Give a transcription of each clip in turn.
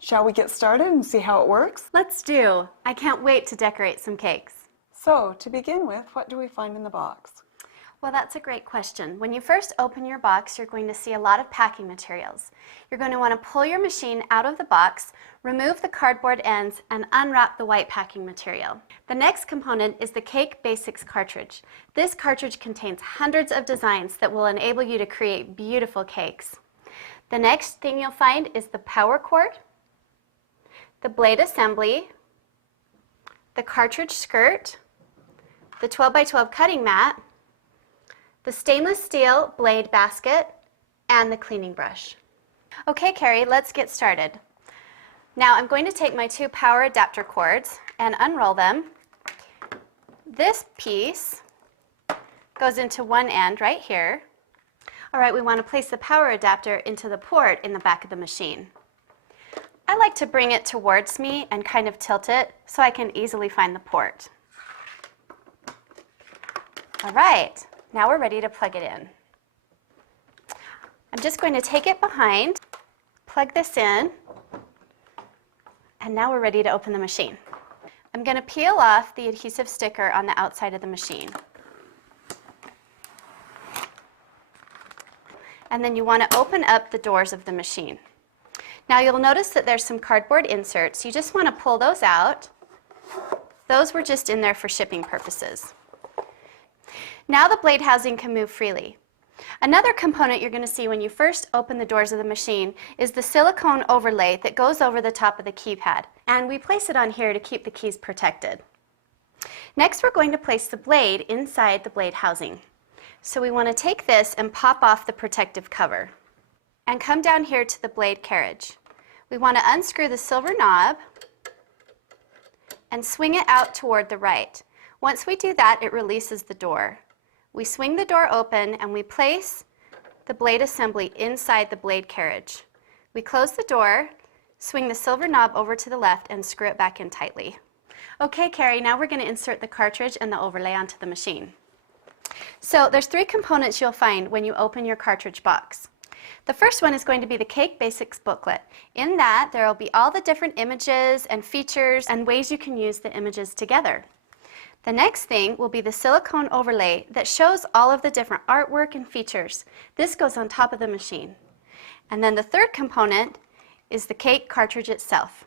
Shall we get started and see how it works? Let's do. I can't wait to decorate some cakes. So, to begin with, what do we find in the box? Well, that's a great question. When you first open your box, you're going to see a lot of packing materials. You're going to want to pull your machine out of the box, remove the cardboard ends, and unwrap the white packing material. The next component is the Cake Basics cartridge. This cartridge contains hundreds of designs that will enable you to create beautiful cakes. The next thing you'll find is the power cord, the blade assembly, the cartridge skirt, the 12 by 12 cutting mat, the stainless steel blade basket, and the cleaning brush. Okay, Carrie, let's get started. Now I'm going to take my two power adapter cords and unroll them. This piece goes into one end right here. All right, we want to place the power adapter into the port in the back of the machine. I like to bring it towards me and kind of tilt it so I can easily find the port. All right, now we're ready to plug it in. I'm just going to take it behind, plug this in, and now we're ready to open the machine. I'm going to peel off the adhesive sticker on the outside of the machine. And then you want to open up the doors of the machine. Now you'll notice that there's some cardboard inserts. You just want to pull those out. Those were just in there for shipping purposes. Now the blade housing can move freely. Another component you're going to see when you first open the doors of the machine is the silicone overlay that goes over the top of the keypad, and we place it on here to keep the keys protected. Next, we're going to place the blade inside the blade housing. So we want to take this and pop off the protective cover and come down here to the blade carriage. We want to unscrew the silver knob and swing it out toward the right. Once we do that, it releases the door. We swing the door open and we place the blade assembly inside the blade carriage. We close the door, swing the silver knob over to the left, and screw it back in tightly. Okay, Carrie, now we're going to insert the cartridge and the overlay onto the machine. So there's three components you'll find when you open your cartridge box. The first one is going to be the Cake Basics booklet. In that, there will be all the different images and features and ways you can use the images together. The next thing will be the silicone overlay that shows all of the different artwork and features. This goes on top of the machine. And then the third component is the cake cartridge itself.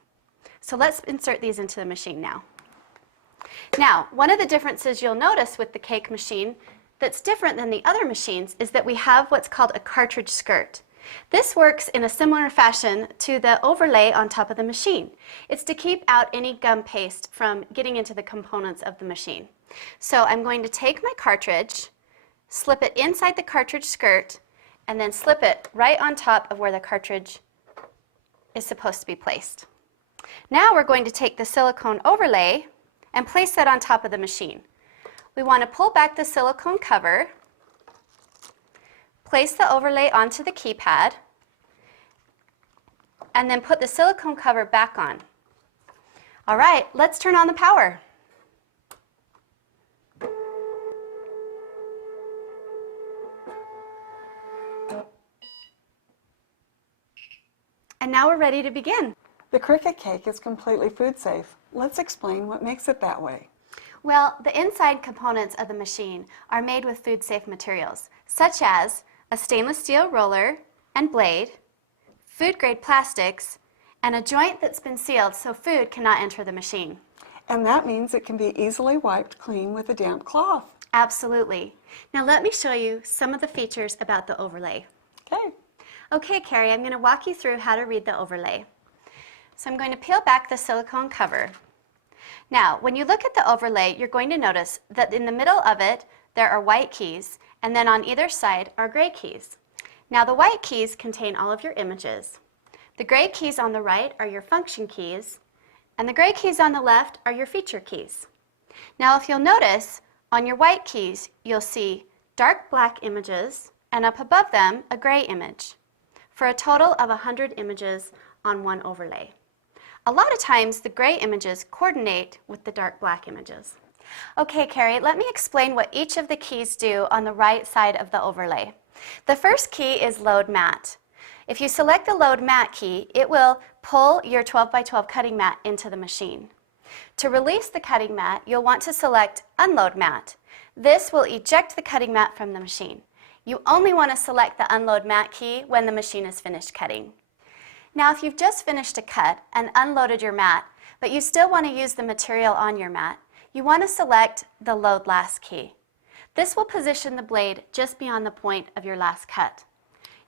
So let's insert these into the machine now. Now, one of the differences you'll notice with the cake machine that's different than the other machines is that we have what's called a cartridge skirt. This works in a similar fashion to the overlay on top of the machine. It's to keep out any gum paste from getting into the components of the machine. So I'm going to take my cartridge, slip it inside the cartridge skirt, and then slip it right on top of where the cartridge is supposed to be placed. Now we're going to take the silicone overlay and place that on top of the machine. We want to pull back the silicone cover, place the overlay onto the keypad, and then put the silicone cover back on. All right, let's turn on the power. And now we're ready to begin. The Cricut Cake is completely food safe. Let's explain what makes it that way. Well, the inside components of the machine are made with food-safe materials, such as a stainless steel roller and blade, food-grade plastics, and a joint that's been sealed so food cannot enter the machine. And that means it can be easily wiped clean with a damp cloth. Absolutely. Now let me show you some of the features about the overlay. Okay. Okay, Carrie, I'm going to walk you through how to read the overlay. So I'm going to peel back the silicone cover. Now, when you look at the overlay, you're going to notice that in the middle of it, there are white keys, and then on either side are gray keys. Now, the white keys contain all of your images. The gray keys on the right are your function keys, and the gray keys on the left are your feature keys. Now, if you'll notice, on your white keys, you'll see dark black images, and up above them, a gray image, for a total of 100 images on one overlay. A lot of times, the gray images coordinate with the dark black images. Okay, Carrie, let me explain what each of the keys do on the right side of the overlay. The first key is Load Matte. If you select the Load Mat key, it will pull your 12 by 12 cutting mat into the machine. To release the cutting mat, you'll want to select Unload Mat. This will eject the cutting mat from the machine. You only want to select the Unload Mat key when the machine is finished cutting. Now, if you've just finished a cut and unloaded your mat, but you still want to use the material on your mat, you want to select the Load Last key. This will position the blade just beyond the point of your last cut.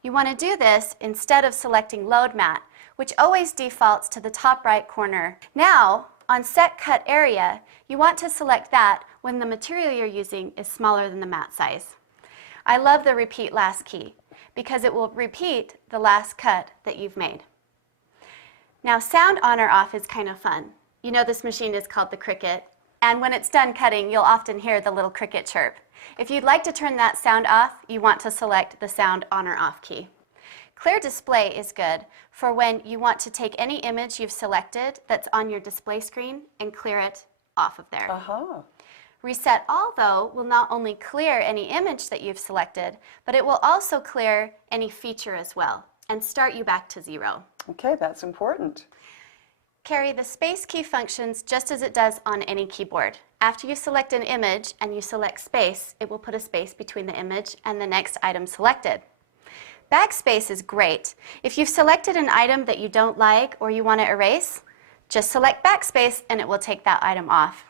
You want to do this instead of selecting Load Mat, which always defaults to the top right corner. Now, on Set Cut Area, you want to select that when the material you're using is smaller than the mat size. I love the Repeat Last key because it will repeat the last cut that you've made. Now, sound on or off is kind of fun. You know this machine is called the Cricut, and when it's done cutting, you'll often hear the little cricket chirp. If you'd like to turn that sound off, you want to select the Sound On or Off key. Clear Display is good for when you want to take any image you've selected that's on your display screen and clear it off of there. Reset All, though, will not only clear any image that you've selected, but it will also clear any feature as well and start you back to 0. Okay, that's important. Carrie, the space key functions just as it does on any keyboard. After you select an image and you select space, it will put a space between the image and the next item selected. Backspace is great. If you've selected an item that you don't like or you want to erase, just select Backspace and it will take that item off.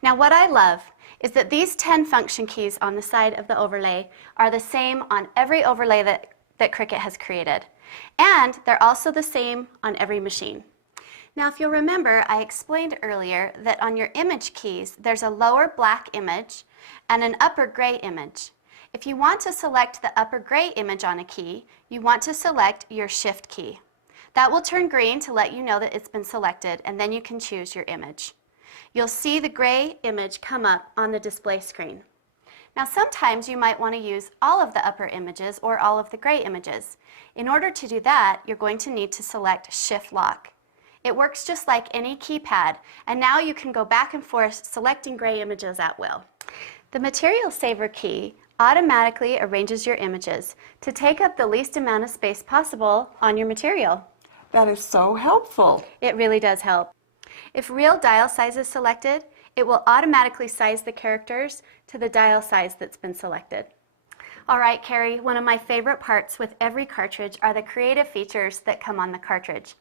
Now, what I love is that these 10 function keys on the side of the overlay are the same on every overlay that Cricut has created. And they're also the same on every machine. Now, if you'll remember, I explained earlier that on your image keys, there's a lower black image and an upper gray image. If you want to select the upper gray image on a key, you want to select your Shift key. That will turn green to let you know that it's been selected, and then you can choose your image. You'll see the gray image come up on the display screen. Now, sometimes you might want to use all of the upper images or all of the gray images. In order to do that, you're going to need to select Shift Lock. It works just like any keypad, and now you can go back and forth selecting gray images at will. The Material Saver key automatically arranges your images to take up the least amount of space possible on your material. That is so helpful. It really does help. If Real Dial Size is selected, it will automatically size the characters to the dial size that's been selected. All right, Carrie, one of my favorite parts with every cartridge are the creative features that come on the cartridge.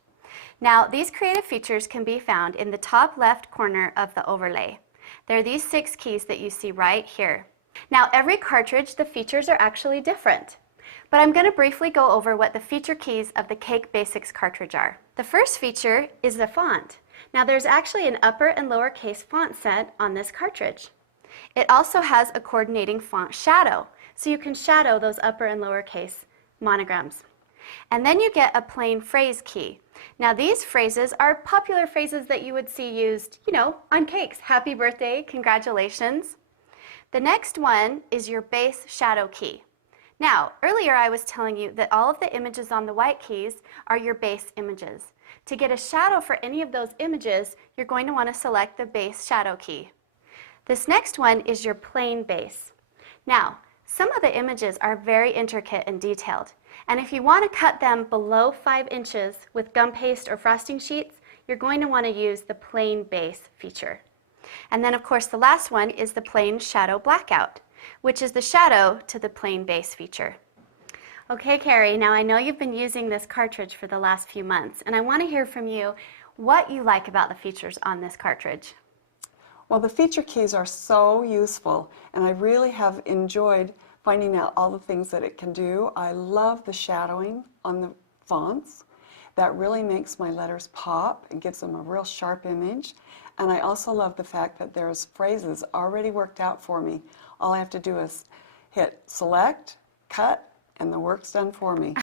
Now, these creative features can be found in the top left corner of the overlay. There are these 6 keys that you see right here. Now, every cartridge, the features are actually different. But I'm going to briefly go over what the feature keys of the Cake Basics cartridge are. The first feature is the font. Now, there's actually an upper and lowercase font set on this cartridge. It also has a coordinating font shadow, so you can shadow those upper and lowercase monograms. And then you get a plain phrase key. Now, these phrases are popular phrases that you would see used, on cakes. Happy birthday, congratulations. The next one is your base shadow key. Now, earlier I was telling you that all of the images on the white keys are your base images. To get a shadow for any of those images, you're going to want to select the base shadow key. This next one is your plain base. Now, some of the images are very intricate and detailed, and if you want to cut them below 5 inches with gum paste or frosting sheets, you're going to want to use the plain base feature. And then, of course, the last one is the plain shadow blackout, which is the shadow to the plain base feature. Okay, Carrie, now I know you've been using this cartridge for the last few months, and I want to hear from you what you like about the features on this cartridge. Well, the feature keys are so useful, and I really have enjoyed finding out all the things that it can do. I love the shadowing on the fonts. That really makes my letters pop and gives them a real sharp image. And I also love the fact that there's phrases already worked out for me. All I have to do is hit select, cut, and the work's done for me.